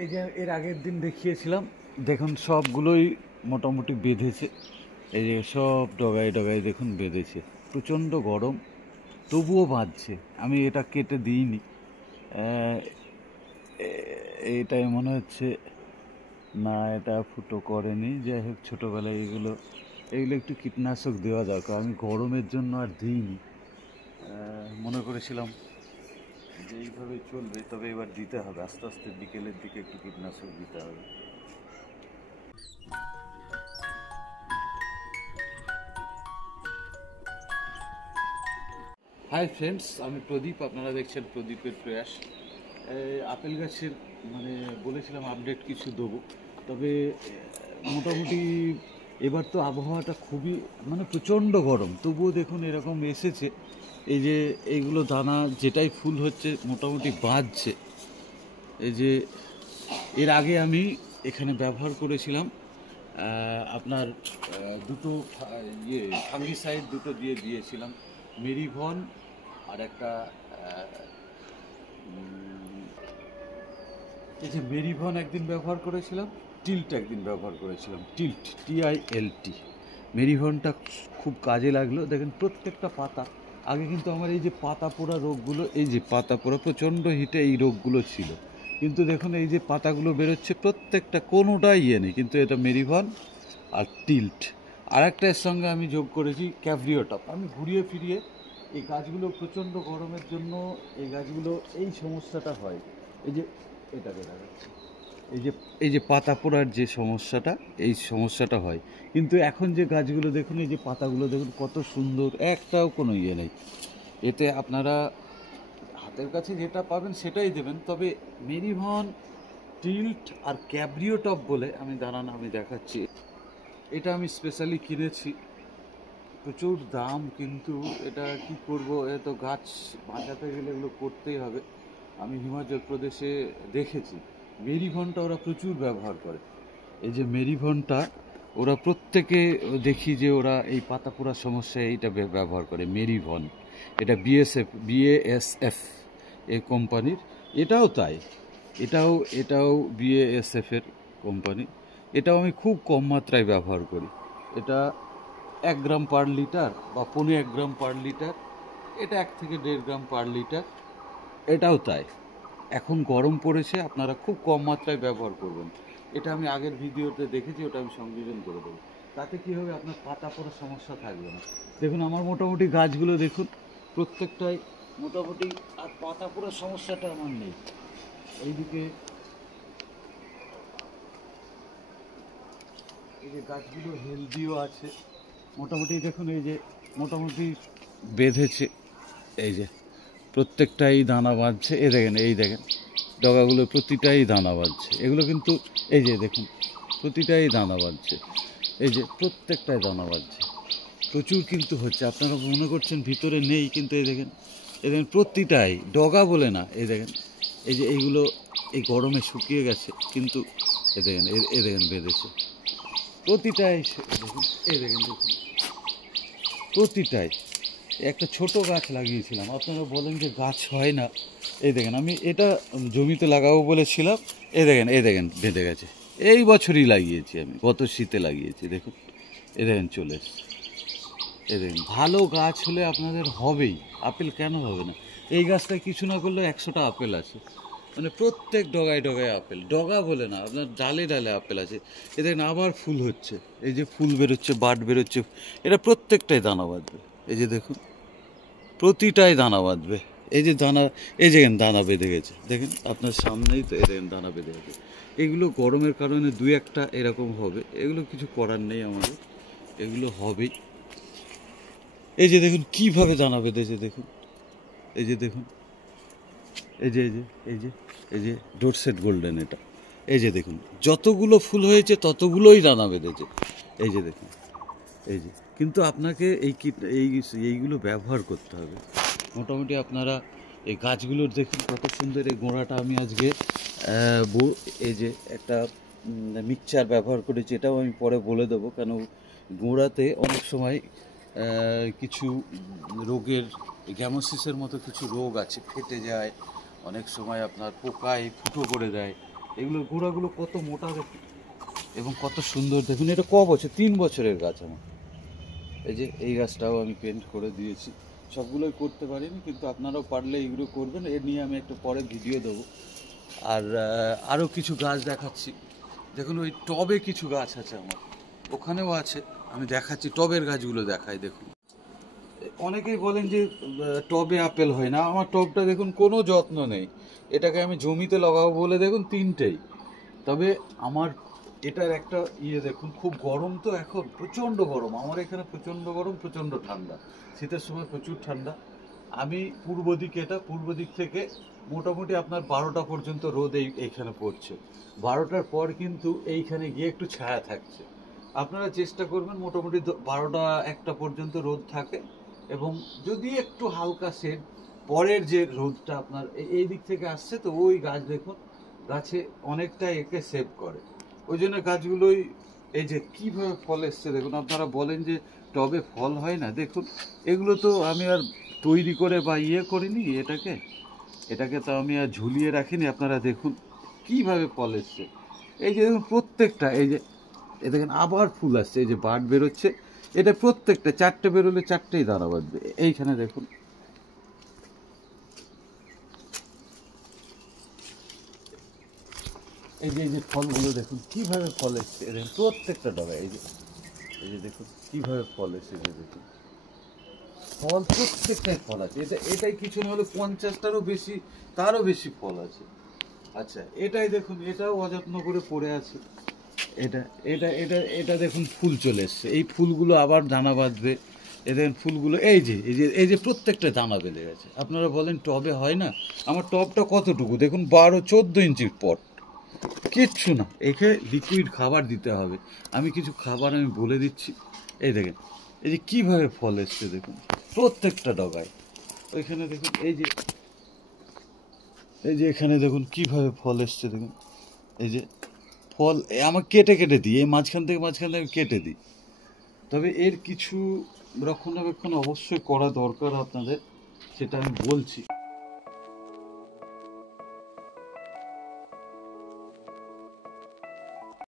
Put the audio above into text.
এই যে এর আগের দিন দেখিয়েছিলাম, দেখুন সবগুলোই মোটামুটি বেঁধেছে। এই যে সব ডগায় ডগায় দেখুন বেঁধেছে, প্রচণ্ড গরম তবুও বাঁধছে। আমি এটা কেটে দিইনি, এইটাই মনে হচ্ছে না, এটা ফুটো করেনি। যাই হোক, ছোটোবেলায় এগুলো একটু কীটনাশক দেওয়া দরকার, আমি গরমের জন্য আর দিইনি। মনে করেছিলাম যে এইভাবে চলবে, তবে এবার দিতে হবে আস্তে আস্তে, বিকেলের দিকে একটু কীটনাশক দিতে হবে। হাই ফ্রেন্ডস, আমি প্রদীপ, আপনারা দেখছেন প্রদীপের প্রয়াস। আপেল গাছের বলেছিলাম আপডেট কিছু দেবো, তবে মোটামুটি এবার তো আবহাওয়াটা খুবই প্রচণ্ড গরম, তবুও দেখুন এরকম এসেছে। এই যে এইগুলো দানা যেটাই ফুল হচ্ছে মোটামুটি বাঁধছে। এই যে এর আগে আমি এখানে ব্যবহার করেছিলাম আপনার দুটো ফাঙ্গিসাইড দুটো দিয়েছিলাম, মেরিভন আর একটা এই যে মেরিভন একদিন ব্যবহার করেছিলাম, টিল্ট একদিন ব্যবহার করেছিলাম, টিল্ট TILT। মেরিভনটা খুব কাজে লাগলো। দেখেন প্রত্যেকটা পাতা, আগে কিন্তু আমার এই যে পাতা পোড়া রোগগুলো, এই যে পাতা পোড়া প্রচণ্ড হিটে এই রোগগুলো ছিল, কিন্তু দেখুন এই যে পাতাগুলো বেরোচ্ছে প্রত্যেকটা, কোনোটাই নেই, কিন্তু এটা মেরিভন আর টিল্ট। আর একটা এর সঙ্গে আমি যোগ করেছি ক্যাভরিওটপ। আমি ঘুরিয়ে ফিরিয়ে এই গাছগুলো প্রচণ্ড গরমের জন্য এই গাছগুলো এই সমস্যাটা হয়। এই যে এটাকে দেখাচ্ছি, এই যে পাতা পোড়ার যে সমস্যাটা, এই সমস্যাটা হয়। কিন্তু এখন যে গাছগুলো দেখুন, এই যে পাতাগুলো দেখুন কত সুন্দর, একটাও কোনো নেই। এতে আপনারা হাতের কাছে যেটা পাবেন সেটাই দেবেন, তবে মেরিভন, টিল্ট আর ক্যাভরিওটপ বলে আমি দেখাচ্ছি। এটা আমি স্পেশালি কিনেছি, প্রচুর দাম, কিন্তু এটা কি করব, এত গাছ বাঁচাতে গেলে এগুলো করতেই হবে। আমি হিমাচল প্রদেশে দেখেছি মেরিভনটা ওরা প্রচুর ব্যবহার করে। এই যে মেরিভনটা ওরা প্রত্যেকে দেখি যে ওরা এই পাতা পোড়ার সমস্যায় এইটা ব্যবহার করে, মেরিভন। এটা BASF এই কোম্পানির, এটাও তাই, এটাও BASF এর কোম্পানি। এটাও আমি খুব কম মাত্রায় ব্যবহার করি। এটা 1 গ্রাম পার লিটার বা 1.25 গ্রাম পার লিটার, এটা 1 থেকে 1.5 গ্রাম পার লিটার, এটাও তাই। এখন গরম পড়েছে, আপনারা খুব কম মাত্রায় ব্যবহার করবেন। এটা আমি আগের ভিডিওতে দেখেছি, ওটা আমি সংযোজন করে দেবো। তাতে কী হবে, আপনার পাতা পড়ার সমস্যা থাকবে না। দেখুন আমার মোটামুটি গাছগুলো দেখুন প্রত্যেকটাই মোটামুটি, আর পাতা পড়ার সমস্যাটা আমার নেই। এইদিকে এই যে গাছগুলো হেলদিও আছে মোটামুটি, দেখুন এই যে মোটামুটি বেঁধেছে, এই যে প্রত্যেকটাই দানা বাঁধছে। এই দেখেন ডগাগুলো প্রতিটাই দানা বাঁধছে, এগুলো কিন্তু এই যে দেখুন প্রতিটাই দানা বাঁধছে, এই যে প্রত্যেকটাই দানা বাঁধছে, প্রচুর কিন্তু হচ্ছে। আপনারা মনে করছেন ভিতরে নেই, কিন্তু এই দেখেন প্রতিটাই ডগা বলে না, এই দেখেন এই যে এইগুলো এই গরমে শুকিয়ে গেছে, কিন্তু এই দেখেন বেঁধেছে প্রতিটাই, দেখুন দেখুন প্রতিটাই। একটা ছোট গাছ লাগিয়েছিলাম, আপনারা বলেন যে গাছ হয় না, এই দেখেন আমি এটা জমিতে লাগাবো বলেছিলাম, এই দেখেন বেঁধে গেছে। এই বছরই লাগিয়েছি আমি, গত শীতে লাগিয়েছি, দেখুন এই দেখেন চলে এসছে। এই দেখেন ভালো গাছ হলে আপনাদের হবেই, আপেল কেন হবে না? এই গাছটায় কিছু না করলেও 100টা আপেল আছে, প্রত্যেক ডগায় ডগায় আপেল, ডগা বলে না, আপনার ডালে ডালে আপেল আছে। এ দেখেন আবার ফুল হচ্ছে, এই যে ফুল বেরোচ্ছে, বাট বেরোচ্ছে, এটা প্রত্যেকটাই দানা বাঁধবে। এই যে দেখুন প্রতিটাই দানা বাঁধবে, এই যে দানা, এই দেখেন দানা বেঁধে গেছে, দেখেন আপনার সামনেই তো, এই দেখেন দানা বেঁধে গেছে। এগুলো গরমের কারণে 2-1টা এরকম হবে, এগুলো কিছু করার নেই আমাদের, এগুলো হবেই। এই যে দেখুন কীভাবে দানা বেঁধেছে, দেখুন এই যে দেখুন, এই যে এই যে এই যে এই যে ডোরসেট গোল্ডেন, এটা এই যে দেখুন যতগুলো ফুল হয়েছে ততগুলোই দানা বেঁধেছে, এই যে দেখুন এই যে। কিন্তু আপনাকে এইগুলো ব্যবহার করতে হবে মোটামুটি। আপনারা এই গাছগুলোর দেখুন কত সুন্দর, এই গোড়াটা আমি আজকে এই যে একটা মিক্সচার ব্যবহার করেছি, এটাও আমি পরে বলে দেবো, কেন গোড়াতে অনেক সময় কিছু রোগের, গ্যামোসিসের মতো কিছু রোগ আছে, ফেটে যায়, অনেক সময় আপনার পোকায় ফুটো করে দেয়, এগুলোর গোড়াগুলো কত মোটা দেখুন এবং কত সুন্দর দেখুন। এটা ক বছর, 3 বছরের গাছ আমার। এই যে এই গাছটাও আমি পেন্ট করে দিয়েছি। সবগুলোই করতে পারিনি, কিন্তু আপনারাও পারলে এইগুলো করবেন। এ নিয়ে আমি একটা পরে ভিডিও দেবো। আর আরও কিছু গাছ দেখাচ্ছি। দেখুন ওই টবে কিছু গাছ আছে আমার, ওখানেও আছে, আমি দেখাচ্ছি। টবের গাছগুলো দেখাই দেখুন। অনেকেই বলেন যে টবে আপেল হয় না। আমার টবটা দেখুন কোনো যত্ন নেই, এটাকে আমি জমিতে লাগাবো বলে দেখুন 3টেই। তবে আমার এটার একটা দেখুন, খুব গরম তো এখন, প্রচণ্ড গরম আমার এখানে, প্রচণ্ড গরম, প্রচণ্ড ঠান্ডা। শীতের সময় প্রচুর ঠান্ডা। আমি পূর্ব দিকে, এটা পূর্ব দিক থেকে মোটামুটি আপনার 12টা পর্যন্ত রোদ এইখানে পড়ছে। 12টার পর কিন্তু এইখানে গিয়ে একটু ছায়া থাকছে। আপনারা চেষ্টা করবেন মোটামুটি 12টা 1টা পর্যন্ত রোদ থাকে, এবং যদি একটু হালকা শেড, পরের যে রোদটা আপনার এই দিক থেকে আসছে, তো ওই গাছ দেখুন, গাছে অনেকটা একে সেভ করে। ওই জন্য গাছগুলোই এই যে কীভাবে ফল এসছে দেখুন। আপনারা বলেন যে টবে ফল হয় না, দেখুন এগুলো তো আমি আর তৈরি করে বা করিনি, এটাকে তো আমি আর ঝুলিয়ে রাখিনি। আপনারা দেখুন কীভাবে ফল এসছে। এই যে দেখুন প্রত্যেকটা, এই যে দেখেন আবার ফুল আসছে, এই যে বাড বেরোচ্ছে। এটা প্রত্যেকটা 4টে বেরোলে 4টেই দানা বাঁধবে। এইখানে দেখুন, এই যে ফলগুলো দেখুন কীভাবে ফল এসছে। দেখুন প্রত্যেকটা ডগায় এই যে দেখুন কীভাবে ফল এসেছে। দেখুন ফল প্রত্যেকটাই ফল আছে। এটাই কিছু না হলে 50টারও বেশি, তারও বেশি ফল আছে। আচ্ছা এটাই দেখুন, এটাও অযত্ন করে পড়ে আছে। এটা এটা এটা এটা দেখুন ফুল চলে এসছে। এই ফুলগুলো আবার দানা বাঁধবে। এ দেখেন ফুলগুলো, এই যে প্রত্যেকটা দানা বেঁধে গেছে। আপনারা বলেন টবে হয় না, আমার টবটা কতটুকু দেখুন, 12-14 ইঞ্চির পট, কিচ্ছু না। একে লিকুইড খাবার দিতে হবে। আমি কিছু খাবার আমি বলে দিচ্ছি। এই দেখেন এই যে কীভাবে ফল এসছে দেখুন প্রত্যেকটা ডগায়। ওইখানে দেখুন এই যে এখানে দেখুন কীভাবে ফল এসছে দেখুন। এই যে ফল আমার কেটে দিই, এই মাঝখান থেকে কেটে দিই। তবে এর কিছু রক্ষণাবেক্ষণ অবশ্যই করা দরকার আপনাদের, সেটা আমি বলছি।